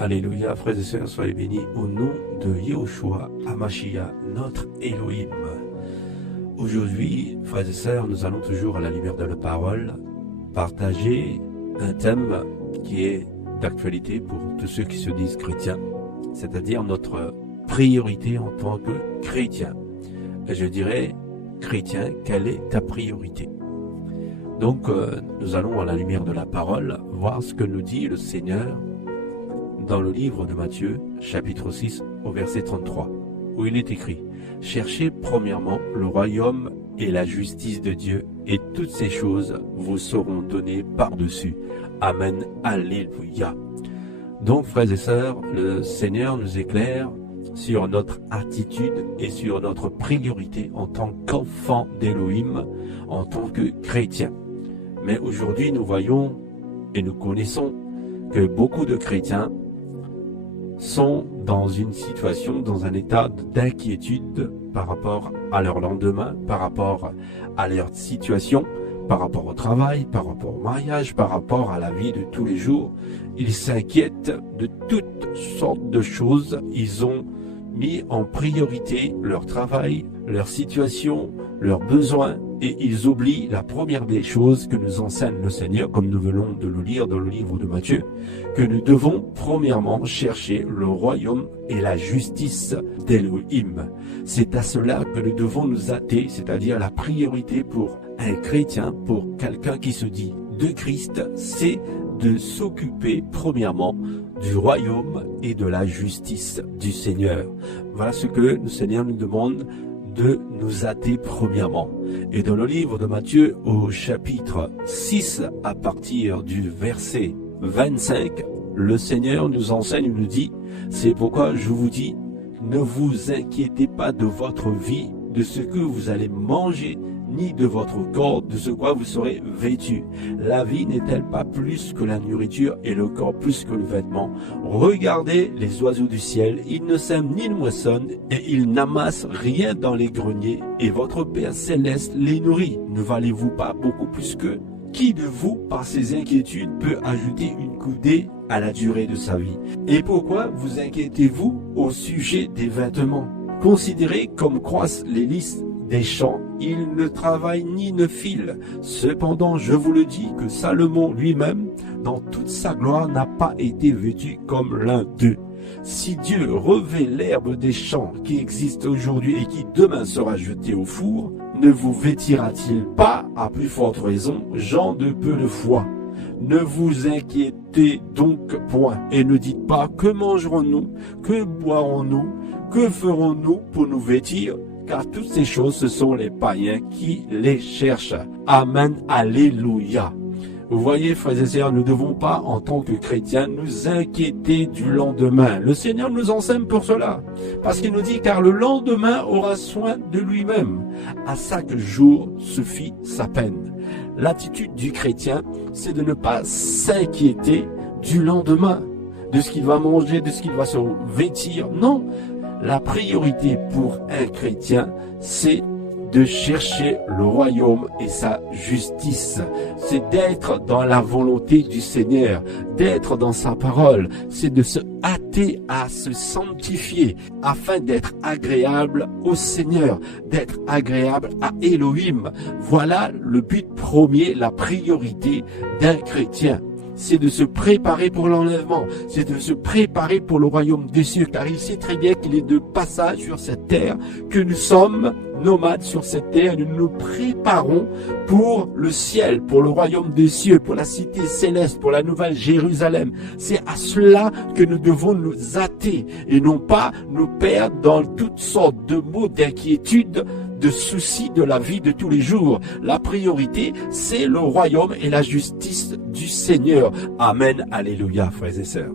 Alléluia, frères et sœurs, soyez bénis au nom de Yehoshua HaMashiach, notre Elohim. Aujourd'hui, frères et sœurs, nous allons toujours à la lumière de la parole partager un thème qui est d'actualité pour tous ceux qui se disent chrétiens, c'est-à-dire notre priorité en tant que chrétien. Et je dirais, chrétien, quelle est ta priorité? Donc, nous allons à la lumière de la parole voir ce que nous dit le Seigneur dans le livre de Matthieu, chapitre 6, au verset 33, où il est écrit « Cherchez premièrement le royaume et la justice de Dieu, et toutes ces choses vous seront données par-dessus. Amen. Alléluia. » Donc, frères et sœurs, le Seigneur nous éclaire sur notre attitude et sur notre priorité en tant qu'enfant d'Élohim, en tant que chrétien. Mais aujourd'hui, nous voyons et nous connaissons que beaucoup de chrétiens sont dans une situation, dans un état d'inquiétude par rapport à leur lendemain, par rapport à leur situation, par rapport au travail, par rapport au mariage, par rapport à la vie de tous les jours. Ils s'inquiètent de toutes sortes de choses. Ils ont mis en priorité leur travail, leur situation, leurs besoins, et ils oublient la première des choses que nous enseigne le Seigneur, comme nous venons de le lire dans le livre de Matthieu, que nous devons premièrement chercher le royaume et la justice d'Élohim. C'est à cela que nous devons nous hâter, c'est-à-dire la priorité pour un chrétien, pour quelqu'un qui se dit de Christ, c'est de s'occuper premièrement du royaume et de la justice du Seigneur. Voilà ce que le Seigneur nous demande de nous hâter premièrement. Et dans le livre de Matthieu, au chapitre 6, à partir du verset 25, le Seigneur nous enseigne, nous dit, c'est pourquoi je vous dis, ne vous inquiétez pas de votre vie, de ce que vous allez manger, ni de votre corps, de ce quoi vous serez vêtu. La vie n'est-elle pas plus que la nourriture et le corps plus que le vêtement? Regardez les oiseaux du ciel, ils ne sèment ni ne moissonnent et ils n'amassent rien dans les greniers et votre Père céleste les nourrit. Ne valez-vous pas beaucoup plus qu'eux? Qui de vous, par ses inquiétudes, peut ajouter une coudée à la durée de sa vie? Et pourquoi vous inquiétez-vous au sujet des vêtements? Considérez comme croissent les lys des champs, ils ne travaillent ni ne filent. Cependant, je vous le dis que Salomon lui-même, dans toute sa gloire, n'a pas été vêtu comme l'un d'eux. Si Dieu revêt l'herbe des champs qui existe aujourd'hui et qui demain sera jetée au four, ne vous vêtira-t-il pas, à plus forte raison, gens de peu de foi? Ne vous inquiétez donc point et ne dites pas que mangerons-nous, que boirons-nous, que ferons-nous pour nous vêtir? Car toutes ces choses, ce sont les païens qui les cherchent. Amen, alléluia. Vous voyez, frères et sœurs, nous ne devons pas, en tant que chrétiens, nous inquiéter du lendemain. Le Seigneur nous enseigne pour cela. Parce qu'il nous dit, car le lendemain aura soin de lui-même. À chaque jour suffit sa peine. L'attitude du chrétien, c'est de ne pas s'inquiéter du lendemain, de ce qu'il va manger, de ce qu'il va se vêtir. Non. La priorité pour un chrétien, c'est de chercher le royaume et sa justice. C'est d'être dans la volonté du Seigneur, d'être dans sa parole. C'est de se hâter à se sanctifier afin d'être agréable au Seigneur, d'être agréable à Elohim. Voilà le but premier, la priorité d'un chrétien. C'est de se préparer pour l'enlèvement, c'est de se préparer pour le royaume des cieux, car il sait très bien qu'il est de passage sur cette terre, que nous sommes nomades sur cette terre, nous nous préparons pour le ciel, pour le royaume des cieux, pour la cité céleste, pour la nouvelle Jérusalem. C'est à cela que nous devons nous hâter et non pas nous perdre dans toutes sortes de mots d'inquiétude, de soucis de la vie de tous les jours. La priorité, c'est le royaume et la justice du Seigneur. Amen, alléluia, frères et sœurs.